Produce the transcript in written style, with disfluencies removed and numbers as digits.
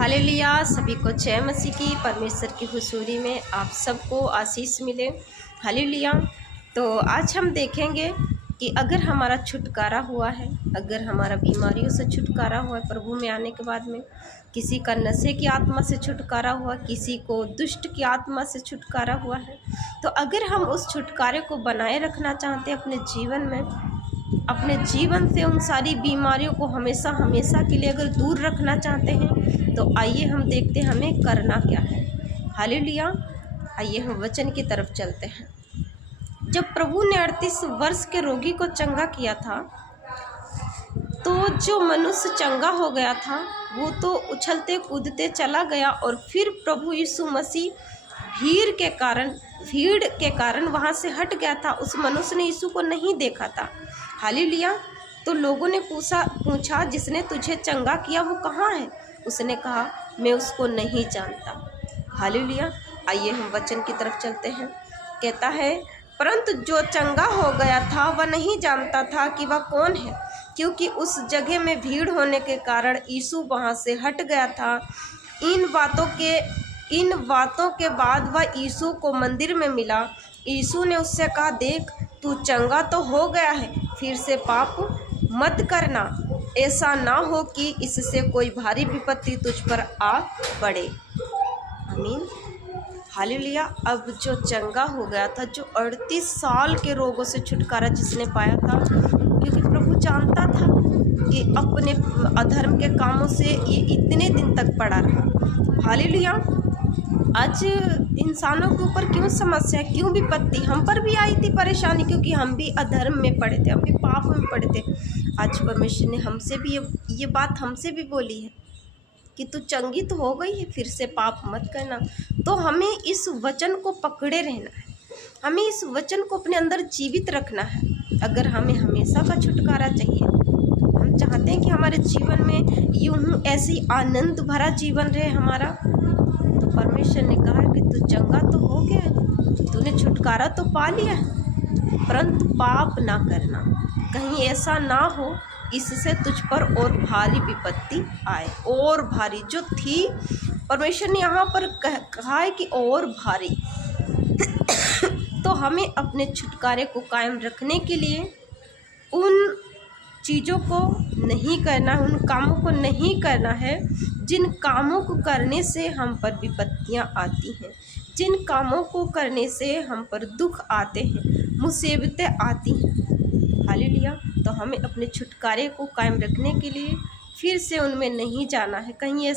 Hallelujah. सभी को जय मसीह की। परमेश्वर की हुजूरी में आप सबको आशीष मिले। हालेलुया। तो आज हम देखेंगे कि अगर हमारा छुटकारा हुआ है, अगर हमारा बीमारियों से छुटकारा हुआ है प्रभु में आने के बाद में, किसी का नशे की आत्मा से छुटकारा हुआ, किसी को दुष्ट की आत्मा से छुटकारा हुआ है, तो अगर हम उस छुटकारे को बनाए रखना चाहते हैं अपने जीवन में, अपने जीवन से उन सारी बीमारियों को हमेशा हमेशा के लिए अगर दूर रखना चाहते हैं, तो आइए हम देखते हैं हमें करना क्या है। हालेलुया। आइए हम वचन की तरफ चलते हैं। जब प्रभु ने 38 वर्ष के रोगी को चंगा किया था, तो जो मनुष्य चंगा हो गया था वो तो उछलते कूदते चला गया, और फिर प्रभु यीशु मसीह भीड़ के कारण वहाँ से हट गया था। उस मनुष्य ने यीशु को नहीं देखा था। हालेलुया। तो लोगों ने पूछा जिसने तुझे चंगा किया वो कहाँ है? उसने कहा मैं उसको नहीं जानता। हालेलुया। आइए हम वचन की तरफ चलते हैं। कहता है परंतु जो चंगा हो गया था वह नहीं जानता था कि वह कौन है, क्योंकि उस जगह में भीड़ होने के कारण यीशु वहाँ से हट गया था। इन बातों के बाद वह यीशु को मंदिर में मिला। यीशु ने उससे कहा, देख तू चंगा तो हो गया है, फिर से पाप मत करना, ऐसा ना हो कि इससे कोई भारी विपत्ति तुझ पर आ पड़े। आमीन। हालेलुया। अब जो चंगा हो गया था, जो 38 साल के रोगों से छुटकारा जिसने पाया था, क्योंकि प्रभु जानता था कि अपने अधर्म के कामों से ये इतने दिन तक पड़ा रहा। हालेलुया। आज इंसानों के ऊपर क्यों समस्या, क्यों विपत्ति? हम पर भी आई थी परेशानी, क्योंकि हम भी अधर्म में पड़े थे, हम भी पाप में पड़े थे। आज परमेश्वर ने हमसे भी ये बात हमसे भी बोली है कि तू चंगी तो हो गई है, फिर से पाप मत करना। तो हमें इस वचन को पकड़े रहना है, हमें इस वचन को अपने अंदर जीवित रखना है। अगर हमें हमेशा का छुटकारा चाहिए, हम चाहते हैं कि हमारे जीवन में यूं ऐसी आनंद भरा जीवन रहे हमारा, तो परमेश्वर ने कहा कि तू चंगा तो हो गया, तूने छुटकारा तो पा लिया, परंतु पाप ना करना, कहीं ऐसा ना हो इससे तुझ पर और भारी विपत्ति आए। और भारी जो थी, परमेश्वर ने यहाँ पर कहा है कि और भारी। तो हमें अपने छुटकारे को कायम रखने के लिए उन चीज़ों को नहीं करना, उन कामों को नहीं करना है जिन कामों को करने से हम पर विपत्तियाँ आती हैं, जिन कामों को करने से हम पर दुख आते हैं, मुसीबतें आती हैं। हालेलुया। तो हमें अपने छुटकारे को कायम रखने के लिए फिर से उनमें नहीं जाना है, कहीं ऐसे